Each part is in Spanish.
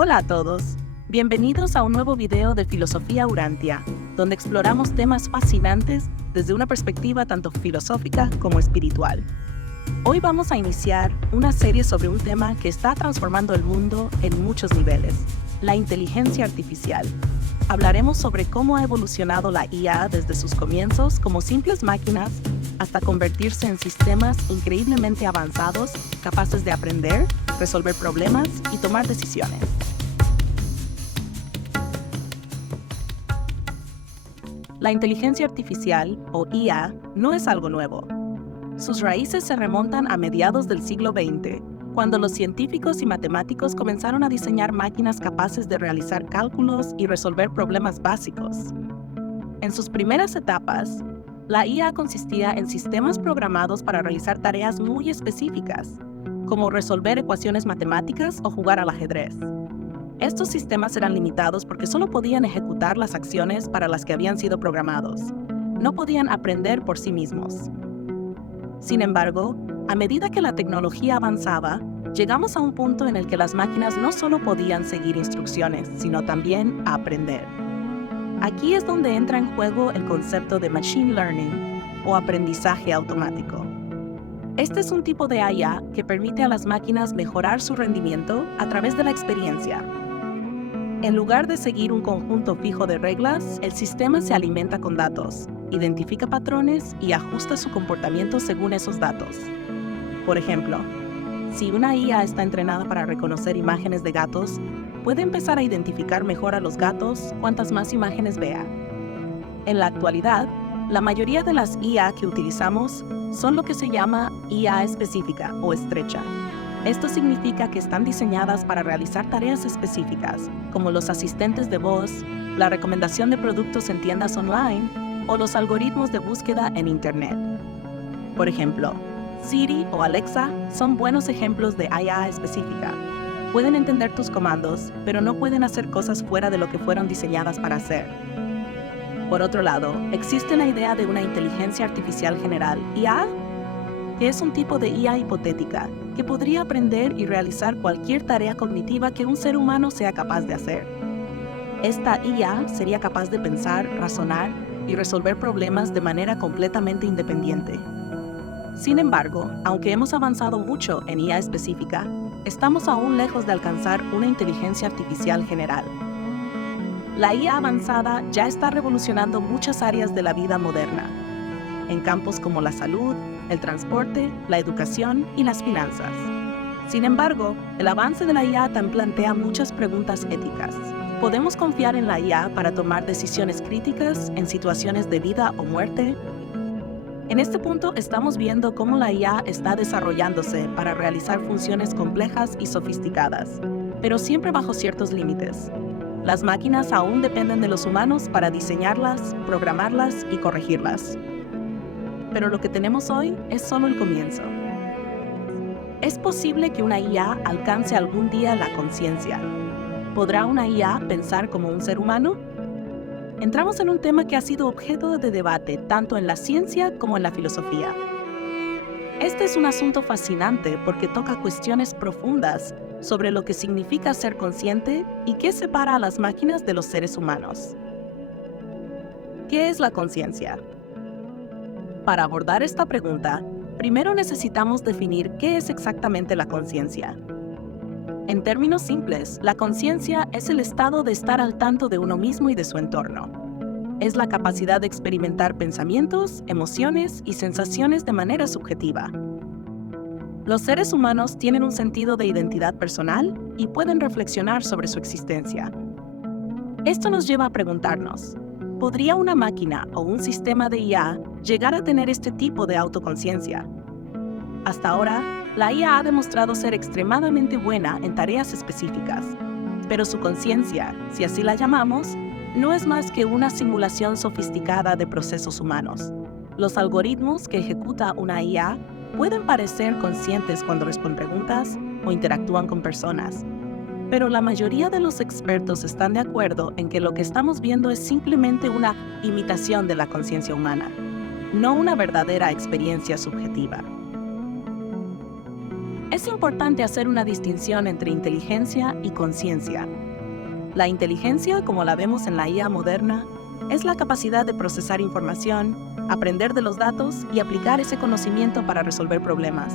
Hola a todos, bienvenidos a un nuevo video de Filosofía Urantia, donde exploramos temas fascinantes desde una perspectiva tanto filosófica como espiritual. Hoy vamos a iniciar una serie sobre un tema que está transformando el mundo en muchos niveles, la inteligencia artificial. Hablaremos sobre cómo ha evolucionado la IA desde sus comienzos como simples máquinas hasta convertirse en sistemas increíblemente avanzados, capaces de aprender, resolver problemas y tomar decisiones. La inteligencia artificial, o IA, no es algo nuevo. Sus raíces se remontan a mediados del siglo XX, cuando los científicos y matemáticos comenzaron a diseñar máquinas capaces de realizar cálculos y resolver problemas básicos. En sus primeras etapas, la IA consistía en sistemas programados para realizar tareas muy específicas, como resolver ecuaciones matemáticas o jugar al ajedrez. Estos sistemas eran limitados porque solo podían ejecutar las acciones para las que habían sido programados. No podían aprender por sí mismos. Sin embargo, a medida que la tecnología avanzaba, llegamos a un punto en el que las máquinas no solo podían seguir instrucciones, sino también aprender. Aquí es donde entra en juego el concepto de Machine Learning, o aprendizaje automático. Este es un tipo de IA que permite a las máquinas mejorar su rendimiento a través de la experiencia. En lugar de seguir un conjunto fijo de reglas, el sistema se alimenta con datos, identifica patrones y ajusta su comportamiento según esos datos. Por ejemplo, si una IA está entrenada para reconocer imágenes de gatos, puede empezar a identificar mejor a los gatos cuantas más imágenes vea. En la actualidad, la mayoría de las IA que utilizamos son lo que se llama IA específica o estrecha. Esto significa que están diseñadas para realizar tareas específicas, como los asistentes de voz, la recomendación de productos en tiendas online o los algoritmos de búsqueda en Internet. Por ejemplo, Siri o Alexa son buenos ejemplos de IA específica. Pueden entender tus comandos, pero no pueden hacer cosas fuera de lo que fueron diseñadas para hacer. Por otro lado, existe la idea de una inteligencia artificial general, IA, que es un tipo de IA hipotética, que podría aprender y realizar cualquier tarea cognitiva que un ser humano sea capaz de hacer. Esta IA sería capaz de pensar, razonar y resolver problemas de manera completamente independiente. Sin embargo, aunque hemos avanzado mucho en IA específica, estamos aún lejos de alcanzar una inteligencia artificial general. La IA avanzada ya está revolucionando muchas áreas de la vida moderna, en campos como la salud, el transporte, la educación y las finanzas. Sin embargo, el avance de la IA también plantea muchas preguntas éticas. ¿Podemos confiar en la IA para tomar decisiones críticas en situaciones de vida o muerte? En este punto estamos viendo cómo la IA está desarrollándose para realizar funciones complejas y sofisticadas, pero siempre bajo ciertos límites. Las máquinas aún dependen de los humanos para diseñarlas, programarlas y corregirlas. Pero lo que tenemos hoy es solo el comienzo. ¿Es posible que una IA alcance algún día la conciencia? ¿Podrá una IA pensar como un ser humano? Entramos en un tema que ha sido objeto de debate tanto en la ciencia como en la filosofía. Este es un asunto fascinante porque toca cuestiones profundas sobre lo que significa ser consciente y qué separa a las máquinas de los seres humanos. ¿Qué es la conciencia? Para abordar esta pregunta, primero necesitamos definir qué es exactamente la conciencia. En términos simples, la conciencia es el estado de estar al tanto de uno mismo y de su entorno. Es la capacidad de experimentar pensamientos, emociones y sensaciones de manera subjetiva. Los seres humanos tienen un sentido de identidad personal y pueden reflexionar sobre su existencia. Esto nos lleva a preguntarnos, ¿podría una máquina o un sistema de IA llegar a tener este tipo de autoconciencia? Hasta ahora, la IA ha demostrado ser extremadamente buena en tareas específicas, pero su conciencia, si así la llamamos, no es más que una simulación sofisticada de procesos humanos. Los algoritmos que ejecuta una IA pueden parecer conscientes cuando responden preguntas o interactúan con personas, pero la mayoría de los expertos están de acuerdo en que lo que estamos viendo es simplemente una imitación de la conciencia humana, no una verdadera experiencia subjetiva. Es importante hacer una distinción entre inteligencia y conciencia. La inteligencia, como la vemos en la IA moderna, es la capacidad de procesar información, aprender de los datos y aplicar ese conocimiento para resolver problemas.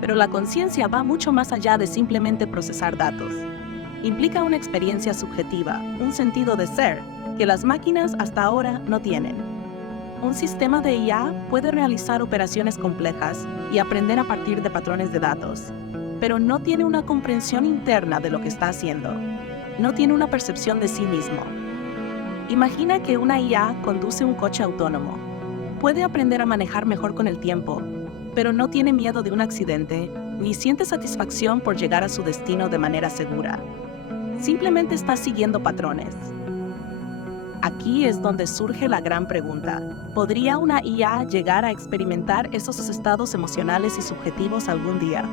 Pero la conciencia va mucho más allá de simplemente procesar datos. Implica una experiencia subjetiva, un sentido de ser, que las máquinas hasta ahora no tienen. Un sistema de IA puede realizar operaciones complejas y aprender a partir de patrones de datos, pero no tiene una comprensión interna de lo que está haciendo. No tiene una percepción de sí mismo. Imagina que una IA conduce un coche autónomo. Puede aprender a manejar mejor con el tiempo, pero no tiene miedo de un accidente ni siente satisfacción por llegar a su destino de manera segura. Simplemente está siguiendo patrones. Aquí es donde surge la gran pregunta. ¿Podría una IA llegar a experimentar esos estados emocionales y subjetivos algún día?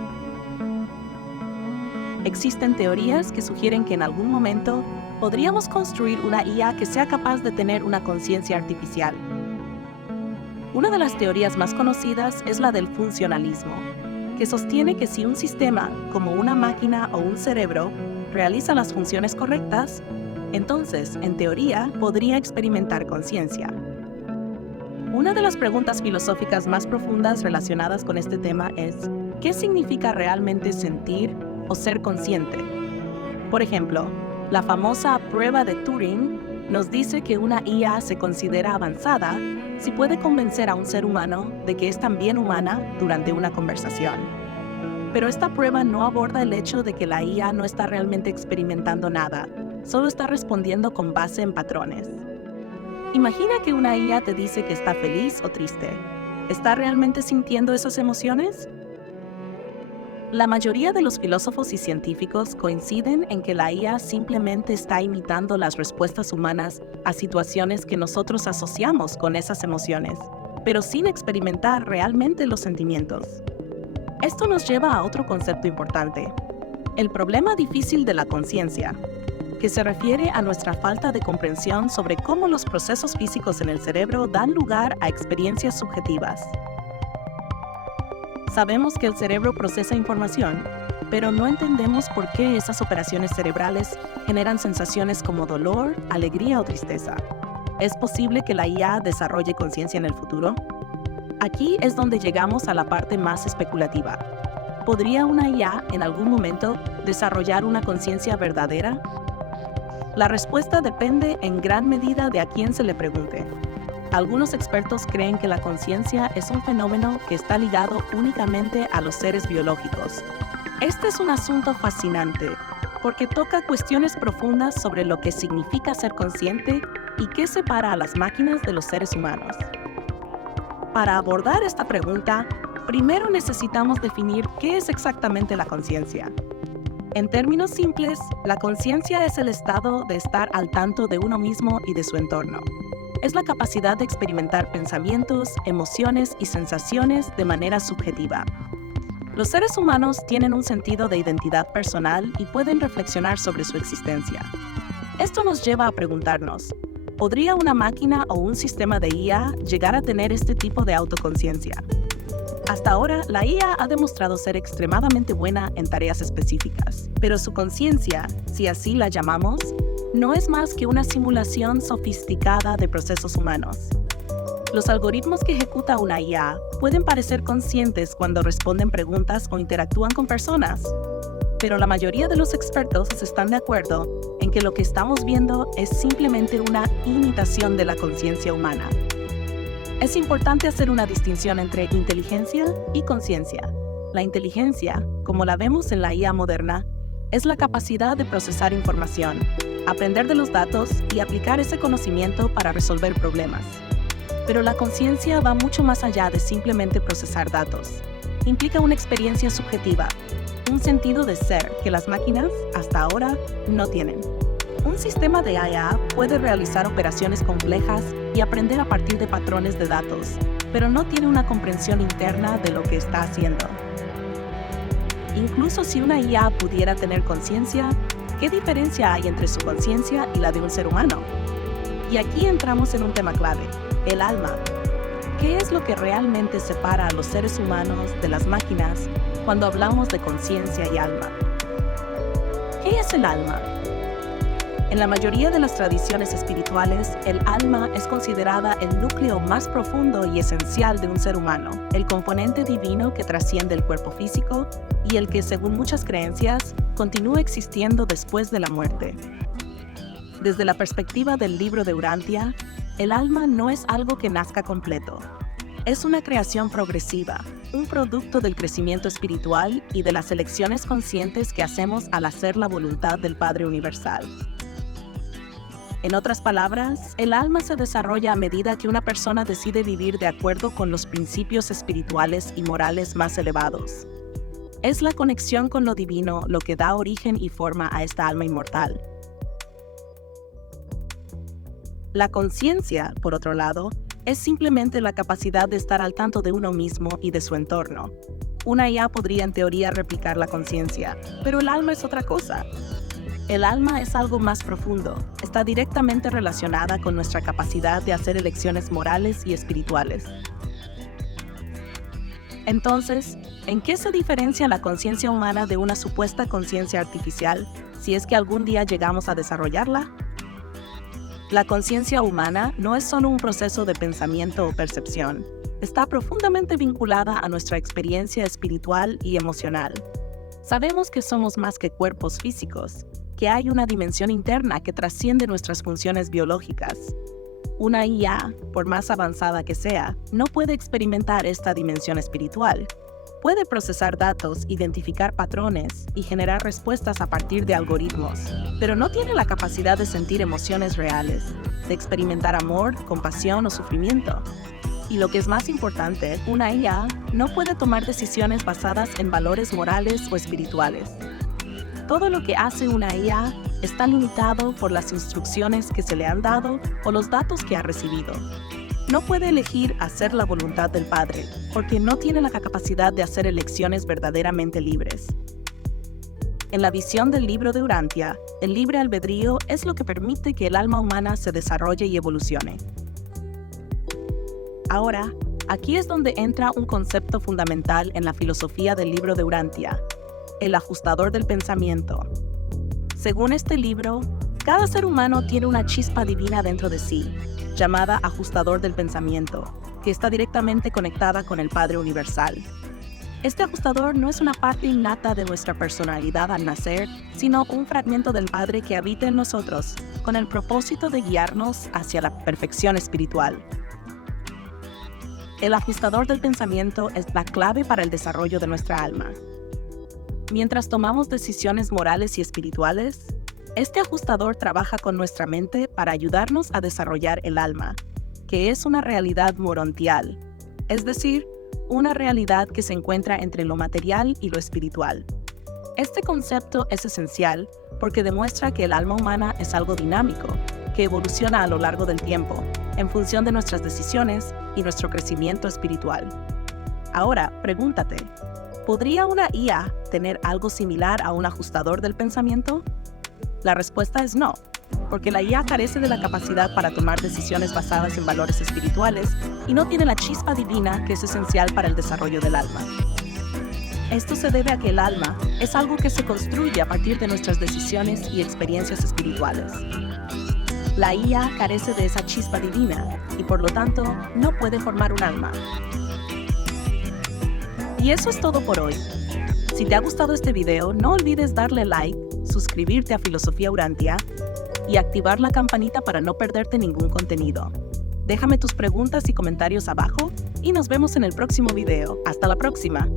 Existen teorías que sugieren que en algún momento podríamos construir una IA que sea capaz de tener una conciencia artificial. Una de las teorías más conocidas es la del funcionalismo, que sostiene que si un sistema, como una máquina o un cerebro, realiza las funciones correctas, entonces, en teoría, podría experimentar conciencia. Una de las preguntas filosóficas más profundas relacionadas con este tema es, ¿qué significa realmente sentir o ser consciente? Por ejemplo, la famosa prueba de Turing nos dice que una IA se considera avanzada si puede convencer a un ser humano de que es también humana durante una conversación. Pero esta prueba no aborda el hecho de que la IA no está realmente experimentando nada, solo está respondiendo con base en patrones. Imagina que una IA te dice que está feliz o triste. ¿Está realmente sintiendo esas emociones? La mayoría de los filósofos y científicos coinciden en que la IA simplemente está imitando las respuestas humanas a situaciones que nosotros asociamos con esas emociones, pero sin experimentar realmente los sentimientos. Esto nos lleva a otro concepto importante, el problema difícil de la conciencia, que se refiere a nuestra falta de comprensión sobre cómo los procesos físicos en el cerebro dan lugar a experiencias subjetivas. Sabemos que el cerebro procesa información, pero no entendemos por qué esas operaciones cerebrales generan sensaciones como dolor, alegría o tristeza. ¿Es posible que la IA desarrolle conciencia en el futuro? Aquí es donde llegamos a la parte más especulativa. ¿Podría una IA en algún momento desarrollar una conciencia verdadera? La respuesta depende en gran medida de a quién se le pregunte. Algunos expertos creen que la conciencia es un fenómeno que está ligado únicamente a los seres biológicos. Este es un asunto fascinante, porque toca cuestiones profundas sobre lo que significa ser consciente y qué separa a las máquinas de los seres humanos. Para abordar esta pregunta, primero necesitamos definir qué es exactamente la conciencia. En términos simples, la conciencia es el estado de estar al tanto de uno mismo y de su entorno. Es la capacidad de experimentar pensamientos, emociones y sensaciones de manera subjetiva. Los seres humanos tienen un sentido de identidad personal y pueden reflexionar sobre su existencia. Esto nos lleva a preguntarnos, ¿podría una máquina o un sistema de IA llegar a tener este tipo de autoconciencia? Hasta ahora, la IA ha demostrado ser extremadamente buena en tareas específicas, pero su conciencia, si así la llamamos, no es más que una simulación sofisticada de procesos humanos. Los algoritmos que ejecuta una IA pueden parecer conscientes cuando responden preguntas o interactúan con personas, pero la mayoría de los expertos están de acuerdo en que lo que estamos viendo es simplemente una imitación de la conciencia humana. Es importante hacer una distinción entre inteligencia y conciencia. La inteligencia, como la vemos en la IA moderna, es la capacidad de procesar información, aprender de los datos y aplicar ese conocimiento para resolver problemas. Pero la conciencia va mucho más allá de simplemente procesar datos. Implica una experiencia subjetiva, un sentido de ser que las máquinas, hasta ahora, no tienen. Un sistema de IA puede realizar operaciones complejas y aprender a partir de patrones de datos, pero no tiene una comprensión interna de lo que está haciendo. Incluso si una IA pudiera tener conciencia, ¿qué diferencia hay entre su conciencia y la de un ser humano? Y aquí entramos en un tema clave, el alma. ¿Qué es lo que realmente separa a los seres humanos de las máquinas cuando hablamos de conciencia y alma. ¿Qué es el alma? En la mayoría de las tradiciones espirituales, el alma es considerada el núcleo más profundo y esencial de un ser humano, el componente divino que trasciende el cuerpo físico y el que, según muchas creencias, continúa existiendo después de la muerte. Desde la perspectiva del libro de Urantia, el alma no es algo que nazca completo. Es una creación progresiva, un producto del crecimiento espiritual y de las elecciones conscientes que hacemos al hacer la voluntad del Padre Universal. En otras palabras, el alma se desarrolla a medida que una persona decide vivir de acuerdo con los principios espirituales y morales más elevados. Es la conexión con lo divino lo que da origen y forma a esta alma inmortal. La conciencia, por otro lado, es simplemente la capacidad de estar al tanto de uno mismo y de su entorno. Una IA podría en teoría replicar la conciencia, pero el alma es otra cosa. El alma es algo más profundo, está directamente relacionada con nuestra capacidad de hacer elecciones morales y espirituales. Entonces, ¿en qué se diferencia la conciencia humana de una supuesta conciencia artificial, si es que algún día llegamos a desarrollarla? La conciencia humana no es solo un proceso de pensamiento o percepción, está profundamente vinculada a nuestra experiencia espiritual y emocional. Sabemos que somos más que cuerpos físicos, que hay una dimensión interna que trasciende nuestras funciones biológicas. Una IA, por más avanzada que sea, no puede experimentar esta dimensión espiritual. Puede procesar datos, identificar patrones y generar respuestas a partir de algoritmos, pero no tiene la capacidad de sentir emociones reales, de experimentar amor, compasión o sufrimiento. Y lo que es más importante, una IA no puede tomar decisiones basadas en valores morales o espirituales. Todo lo que hace una IA está limitado por las instrucciones que se le han dado o los datos que ha recibido. No puede elegir hacer la voluntad del Padre, porque no tiene la capacidad de hacer elecciones verdaderamente libres. En la visión del libro de Urantia, el libre albedrío es lo que permite que el alma humana se desarrolle y evolucione. Ahora, aquí es donde entra un concepto fundamental en la filosofía del libro de Urantia: el ajustador del pensamiento. Según este libro, cada ser humano tiene una chispa divina dentro de sí, llamada ajustador del pensamiento, que está directamente conectada con el Padre Universal. Este ajustador no es una parte innata de nuestra personalidad al nacer, sino un fragmento del Padre que habita en nosotros, con el propósito de guiarnos hacia la perfección espiritual. El ajustador del pensamiento es la clave para el desarrollo de nuestra alma. Mientras tomamos decisiones morales y espirituales, este ajustador trabaja con nuestra mente para ayudarnos a desarrollar el alma, que es una realidad morontial, es decir, una realidad que se encuentra entre lo material y lo espiritual. Este concepto es esencial porque demuestra que el alma humana es algo dinámico, que evoluciona a lo largo del tiempo, en función de nuestras decisiones y nuestro crecimiento espiritual. Ahora, pregúntate, ¿podría una IA tener algo similar a un ajustador del pensamiento? La respuesta es no, porque la IA carece de la capacidad para tomar decisiones basadas en valores espirituales y no tiene la chispa divina que es esencial para el desarrollo del alma. Esto se debe a que el alma es algo que se construye a partir de nuestras decisiones y experiencias espirituales. La IA carece de esa chispa divina y por lo tanto no puede formar un alma. Y eso es todo por hoy. Si te ha gustado este video, no olvides darle like, suscribirte a Filosofía Urantia y activar la campanita para no perderte ningún contenido. Déjame tus preguntas y comentarios abajo y nos vemos en el próximo video. ¡Hasta la próxima!